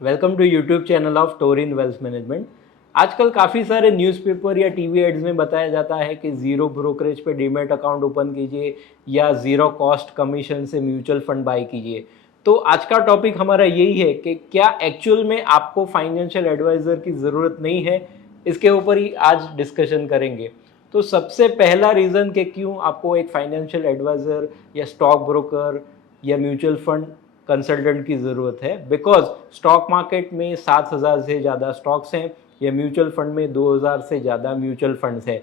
Welcome to YouTube channel of Torin wealth management. आजकल काफ़ी सारे न्यूज़पेपर या टीवी एड्स में बताया जाता है कि zero brokerage pay demat account open कीजिए या ज़ीरो कॉस्ट कमीशन से म्यूचुअल फंड बाय कीजिए। तो आज का टॉपिक हमारा यही है कि क्या एक्चुअल में आपको फाइनेंशियल एडवाइज़र की ज़रूरत नहीं है, इसके ऊपर ही आज डिस्कशन करेंगे। तो सबसे पहला रीज़न कि क्यों आपको एक फाइनेंशियल एडवाइज़र या स्टॉक ब्रोकर या म्यूचुअल फंड कंसल्टेंट की ज़रूरत है, बिकॉज स्टॉक मार्केट में 7,000 से ज़्यादा स्टॉक्स हैं या म्यूचुअल फंड में 2,000 से ज़्यादा म्यूचुअल फंड्स हैं।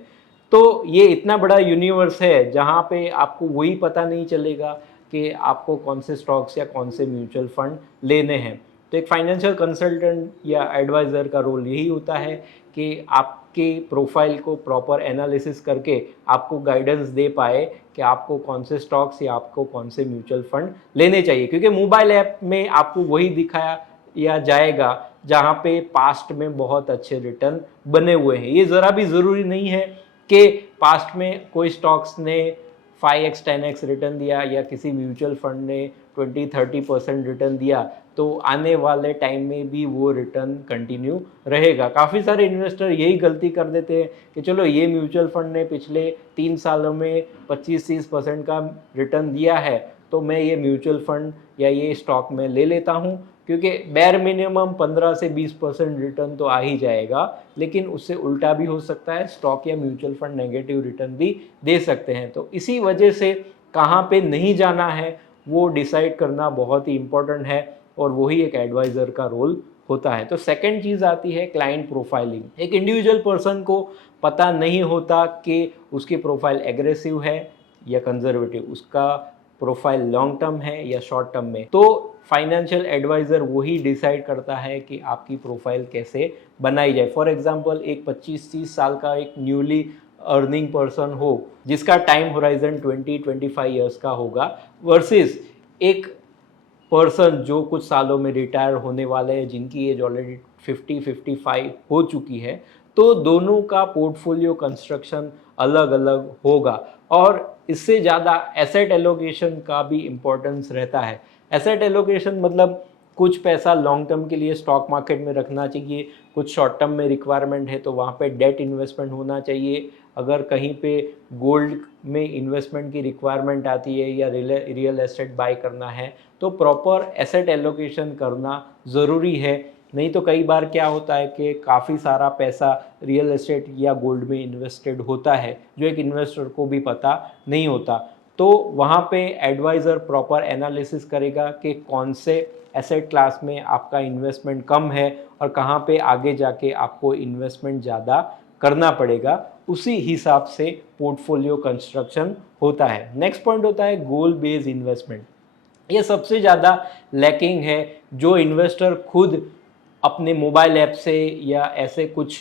तो ये इतना बड़ा यूनिवर्स है जहाँ पे आपको वही पता नहीं चलेगा कि आपको कौन से स्टॉक्स या कौन से म्यूचुअल फंड लेने हैं। तो एक फाइनेंशियल कंसल्टेंट या एडवाइज़र का रोल यही होता है कि आपके प्रोफाइल को प्रॉपर एनालिसिस करके आपको गाइडेंस दे पाए कि आपको कौन से स्टॉक्स या आपको कौन से म्यूचुअल फंड लेने चाहिए, क्योंकि मोबाइल ऐप में आपको वही दिखाया या जाएगा जहाँ पे पास्ट में बहुत अच्छे रिटर्न बने हुए हैं। ये ज़रा भी ज़रूरी नहीं है कि पास्ट में कोई स्टॉक्स ने 5x 10x रिटर्न दिया या किसी म्यूचुअल फंड ने 20-30% रिटर्न दिया तो आने वाले टाइम में भी वो रिटर्न कंटिन्यू रहेगा। काफ़ी सारे इन्वेस्टर यही गलती कर देते हैं कि चलो ये म्यूचुअल फंड ने पिछले 3 सालों में 25-30% का रिटर्न दिया है तो मैं ये म्यूचुअल फंड या ये स्टॉक में ले लेता हूँ, क्योंकि बैर मिनिमम 15 से 20% रिटर्न तो आ ही जाएगा। लेकिन उससे उल्टा भी हो सकता है, स्टॉक या म्यूचुअल फंड नेगेटिव रिटर्न भी दे सकते हैं। तो इसी वजह से कहाँ पे नहीं जाना है वो डिसाइड करना बहुत ही इम्पोर्टेंट है और वही एक एडवाइज़र का रोल होता है। तो सेकंड चीज़ आती है क्लाइंट प्रोफाइलिंग। एक इंडिविजुअल पर्सन को पता नहीं होता कि उसकी प्रोफाइल एग्रेसिव है या कंजर्वेटिव, उसका प्रोफाइल लॉन्ग टर्म है या शॉर्ट टर्म में। तो फाइनेंशियल एडवाइज़र वही डिसाइड करता है कि आपकी प्रोफाइल कैसे बनाई जाए। फॉर एग्जांपल एक 25-30 साल का एक न्यूली अर्निंग पर्सन हो जिसका टाइम होराइजन 20-25 ईयर्स का होगा, वर्सेस एक पर्सन जो कुछ सालों में रिटायर होने वाले हैं जिनकी एज ऑलरेडी 50-55 हो चुकी है। तो दोनों का पोर्टफोलियो कंस्ट्रक्शन अलग अलग होगा और इससे ज़्यादा एसेट एलोकेशन का भी इम्पोर्टेंस रहता है। एसेट एलोकेशन मतलब कुछ पैसा लॉन्ग टर्म के लिए स्टॉक मार्केट में रखना चाहिए, कुछ शॉर्ट टर्म में रिक्वायरमेंट है तो वहाँ पे डेट इन्वेस्टमेंट होना चाहिए। अगर कहीं पे गोल्ड में इन्वेस्टमेंट की रिक्वायरमेंट आती है या रियल एस्टेट बाय करना है तो प्रॉपर एसेट एलोकेशन करना ज़रूरी है। नहीं तो कई बार क्या होता है कि काफ़ी सारा पैसा रियल एस्टेट या गोल्ड में इन्वेस्टेड होता है जो एक इन्वेस्टर को भी पता नहीं होता। तो वहाँ पे एडवाइज़र प्रॉपर एनालिसिस करेगा कि कौन से एसेट क्लास में आपका इन्वेस्टमेंट कम है और कहाँ पे आगे जाके आपको इन्वेस्टमेंट ज़्यादा करना पड़ेगा, उसी हिसाब से पोर्टफोलियो कंस्ट्रक्शन होता है। नेक्स्ट पॉइंट होता है गोल बेस्ड इन्वेस्टमेंट। ये सबसे ज़्यादा लैकिंग है जो इन्वेस्टर खुद अपने मोबाइल ऐप से या ऐसे कुछ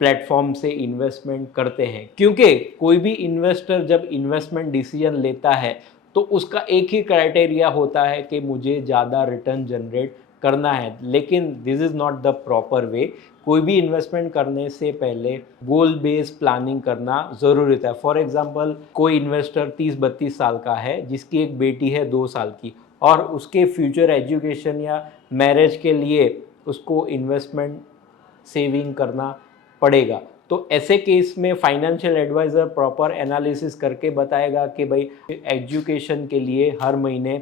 प्लेटफॉर्म से इन्वेस्टमेंट करते हैं, क्योंकि कोई भी इन्वेस्टर जब इन्वेस्टमेंट डिसीजन लेता है तो उसका एक ही क्राइटेरिया होता है कि मुझे ज़्यादा रिटर्न जनरेट करना है। लेकिन this is not the proper way. कोई भी इन्वेस्टमेंट करने से पहले गोल बेस्ड प्लानिंग करना ज़रूरी होता है। फॉर एग्जांपल कोई इन्वेस्टर 30-32 साल का है जिसकी एक बेटी है 2 साल की और उसके फ्यूचर एजुकेशन या मैरिज के लिए उसको इन्वेस्टमेंट सेविंग करना पड़ेगा। तो ऐसे केस में फाइनेंशियल एडवाइज़र प्रॉपर एनालिसिस करके बताएगा कि भाई एजुकेशन के लिए हर महीने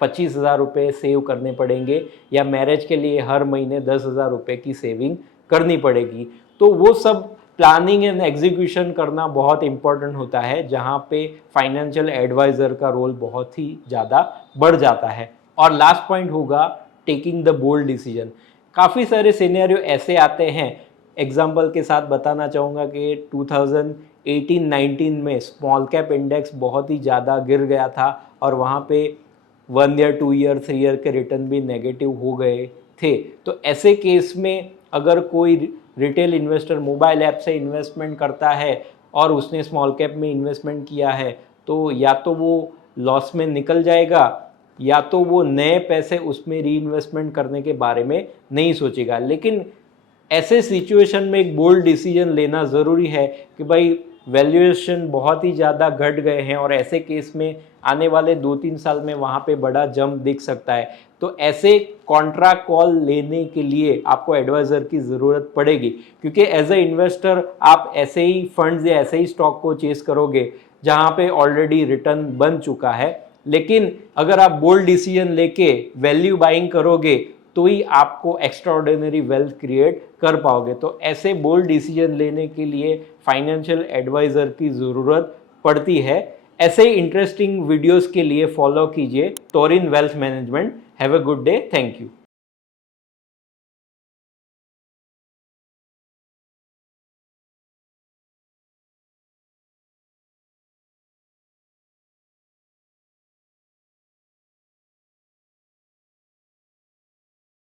25,000 रुपये सेव करने पड़ेंगे या मैरिज के लिए हर महीने 10,000 रुपये की सेविंग करनी पड़ेगी। तो वो सब प्लानिंग एंड एग्जीक्यूशन करना बहुत इंपॉर्टेंट होता है, जहाँ पे फाइनेंशियल एडवाइज़र का रोल बहुत ही ज़्यादा बढ़ जाता है। और लास्ट पॉइंट होगा टेकिंग द बोल्ड डिसीजन। काफ़ी सारे सिनेरियो ऐसे आते हैं, एग्जाम्पल के साथ बताना चाहूँगा कि 2018-19 में स्मॉल कैप इंडेक्स बहुत ही ज़्यादा गिर गया था और वहाँ पे 1 ईयर 2 ईयर 3 ईयर के रिटर्न भी नेगेटिव हो गए थे। तो ऐसे केस में अगर कोई रिटेल इन्वेस्टर मोबाइल ऐप से इन्वेस्टमेंट करता है और उसने स्मॉल कैप में इन्वेस्टमेंट किया है तो या तो वो लॉस में निकल जाएगा या तो वो नए पैसे उसमें री इन्वेस्टमेंट करने के बारे में नहीं सोचेगा। लेकिन ऐसे सिचुएशन में एक बोल्ड डिसीजन लेना ज़रूरी है कि भाई वैल्यूएशन बहुत ही ज़्यादा घट गए हैं और ऐसे केस में आने वाले 2-3 साल में वहाँ पे बड़ा जंप दिख सकता है। तो तो ऐसे कॉन्ट्रा कॉल लेने के लिए आपको एडवाइजर की ज़रूरत पड़ेगी, क्योंकि एज ए इन्वेस्टर आप ऐसे ही फंड्स या ऐसे ही स्टॉक को चेस करोगे जहां पे ऑलरेडी रिटर्न बन चुका है। लेकिन अगर आप बोल्ड डिसीजन लेके वैल्यू बाइंग करोगे तो ही आपको एक्स्ट्राऑर्डिनरी वेल्थ क्रिएट कर पाओगे। तो ऐसे बोल्ड डिसीजन लेने के लिए फाइनेंशियल एडवाइजर की ज़रूरत पड़ती है। ऐसे ही इंटरेस्टिंग वीडियोस के लिए फॉलो कीजिए Turin wealth management. Have a good day. Thank you.